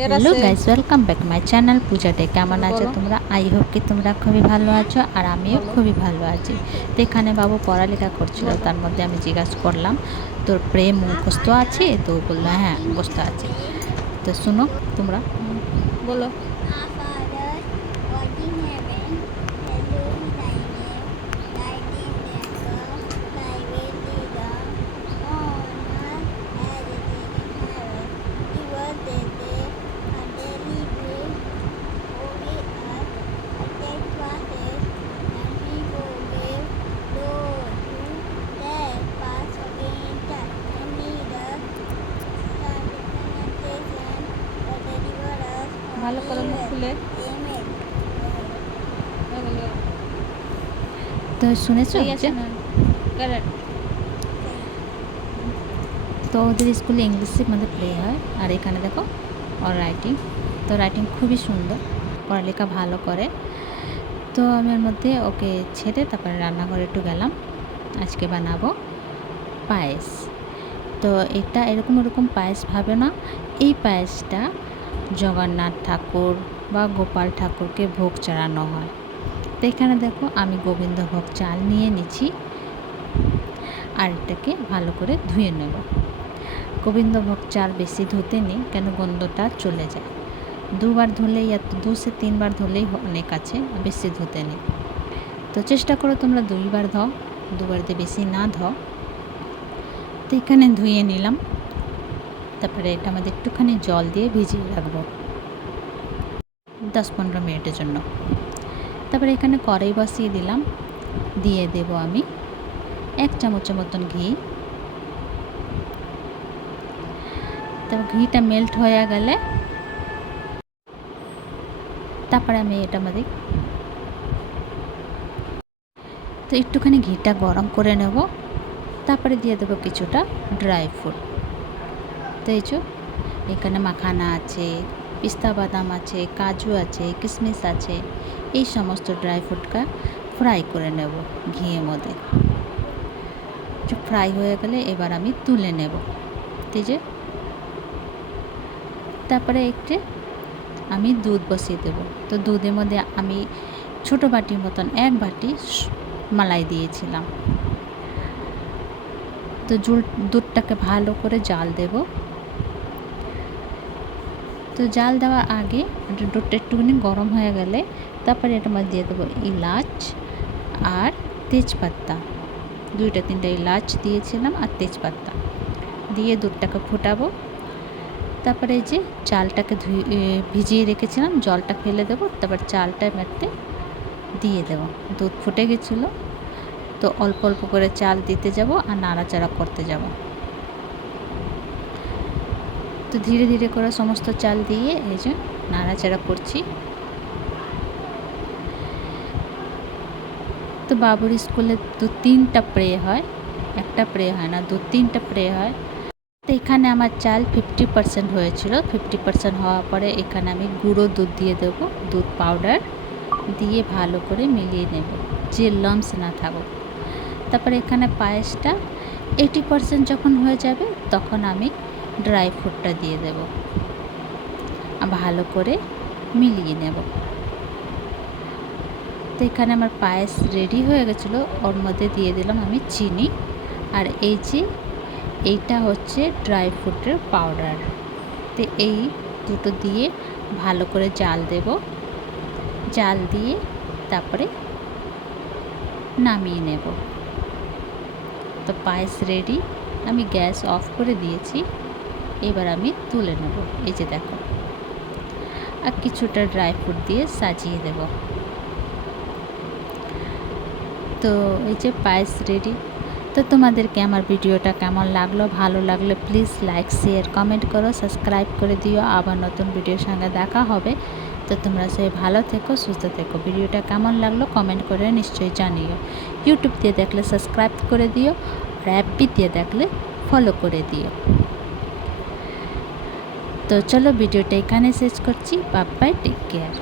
Hello guys, welcome back my channel Puja day. কেমন আছো তোমরা? আই হোপ কি তোমরা খুবই ভালো আছো, আর আমিও খুবই ভালো আছি। তো এখানে বাবু পড়ালেখা করছিল, তার মধ্যে আমি জিজ্ঞাসা করলাম তোর প্রেম মুখস্থ আছে? তো বললো হ্যাঁ মুখস্থ আছে। তো শুনো তোমরা, বলো। ভালো করে মুখ খুলে। তো শুনেছো তো ওদের স্কুলে ইংলিশের মধ্যে প্লে হয়, আর এখানে দেখো ওর রাইটিং। তো রাইটিং খুবই সুন্দর, পড়ালেখা ভালো করে। তো আমি ওর মধ্যে ওকে ছেড়ে তারপরে রান্নাঘরে একটু গেলাম। আজকে বানাবো পায়েস। তো এটা এরকম পায়েস ভাবে না, এই পায়েসটা জগন্নাথ ঠাকুর বা গোপাল ঠাকুরকে ভোগ চড়ানো হয়। তো এখানে দেখো আমি গোবিন্দভোগ চাল নিয়ে নিচ্ছি, আর এটাকে ভালো করে ধুয়ে নেব। গোবিন্দভোগ চাল বেশি ধুতে নেই, কেন গন্ধটা চলে যায়। দুবার ধুলেই, 2 থেকে 3 বার ধুলেই অনেক আছে, বেশি ধুতে নেই। তো চেষ্টা করো তোমরা 2বার ধাও, 2বার দিয়ে বেশি না ধাও। তো এখানে ধুয়ে নিলাম। তারপরে এটা আমাদের একটুখানি জল দিয়ে ভিজিয়ে রাখবো 10-15 মিনিটের জন্য। তারপরে এখানে কড়াই বসিয়ে দিলাম, দিয়ে দেব আমি 1 চামচের মতন ঘি। তারপর ঘিটা মেল্ট হয়ে গেলে তারপরে আমি এটা মধ্যে তো একটুখানি ঘিটা গরম করে নেব। তারপরে দিয়ে দেবো কিছুটা ড্রাই ফ্রুট। তো এই যে এখানে মাখানা আছে, পিস্তা বাদাম আছে, কাজু আছে, কিশমিশ আছে। এই সমস্ত ড্রাই ফ্রুটটা ফ্রাই করে নেব ঘিয়ের মধ্যে। ফ্রাই হয়ে গেলে এবার আমি তুলে নেব। এই যে তারপরে একটু আমি দুধ বসিয়ে দেব। তো দুধের মধ্যে আমি ছোটো বাটির মতন 1 বাটি মালাই দিয়েছিলাম। তো দুধটাকে ভালো করে জাল দেব। তো জাল দেওয়ার আগে দুধটা একটুখানি গরম হয়ে গেলে তারপরে এটার মধ্যে দিয়ে দেবো এলাচ আর তেজপাতা। 2-3টা এলাচ দিয়েছিলাম আর তেজপাতা দিয়ে দুধটাকে ফুটাবো। তারপরে এই যে চালটাকে ভিজিয়ে রেখেছিলাম, জলটা ফেলে দেবো। তারপর চালটা মধ্যে দিয়ে দেবো। দুধ ফুটে গেছিলো, তো অল্প অল্প করে চাল দিতে যাব আর নাড়াচাড়া করতে যাব। তো ধীরে ধীরে করে সমস্ত চাল দিয়ে এই যে নাড়াচাড়া করছি। তো বাবুর স্কুলে 2-3টা প্রে হয়, একটা প্রে হয় না, 2-3টা প্রে হয়। তো এখানে আমার চাল 50% হয়েছিল। 50% হওয়ার পরে এখানে আমি গুঁড়ো দুধ দিয়ে দেব, দুধ পাউডার দিয়ে ভালো করে মিলিয়ে নেব, যে লাম্পস না থাকুক। তারপরে এখানে পায়েসটা 80% যখন হয়ে যাবে তখন আমি ড্রাই ফ্রুটটা দিয়ে দেব, ভালো করে মিলিয়ে নেব। তো এখানে আমার পায়েস রেডি হয়ে গেছিলো। ওর মধ্যে দিয়ে দিলাম আমি চিনি, আর এই যে এইটা হচ্ছে ড্রাই ফ্রুটের পাউডার। তো এই দুটো দিয়ে ভালো করে জাল দেব। জাল দিয়ে তারপরে নামিয়ে নেব। তো পায়েস রেডি, আমি গ্যাস অফ করে দিয়েছি। এবার আমি তুলে নেব। এই যে দেখো, আর কিছুটা ড্রাই ফ্রুট দিয়ে সাজিয়ে দেব। তো এই যে পায়েস রেডি। তো তোমাদেরকে আমার ভিডিওটা কেমন লাগলো? ভালো লাগলে প্লিজ লাইক, শেয়ার, কমেন্ট করো, সাবস্ক্রাইব করে দিও। আবার নতুন ভিডিওর সঙ্গে দেখা হবে। তো তোমরা সবাই ভালো থেকো, সুস্থ থেকো। ভিডিওটা কেমন লাগলো কমেন্ট করে নিশ্চয়ই জানিও। ইউটিউব দিয়ে দেখলে সাবস্ক্রাইব করে দিও, আর অ্যাপি দিয়ে দেখলে ফলো করে দিও। তো চলো ভিডিওটা এখানে শেষ করছি। Bye bye, take care.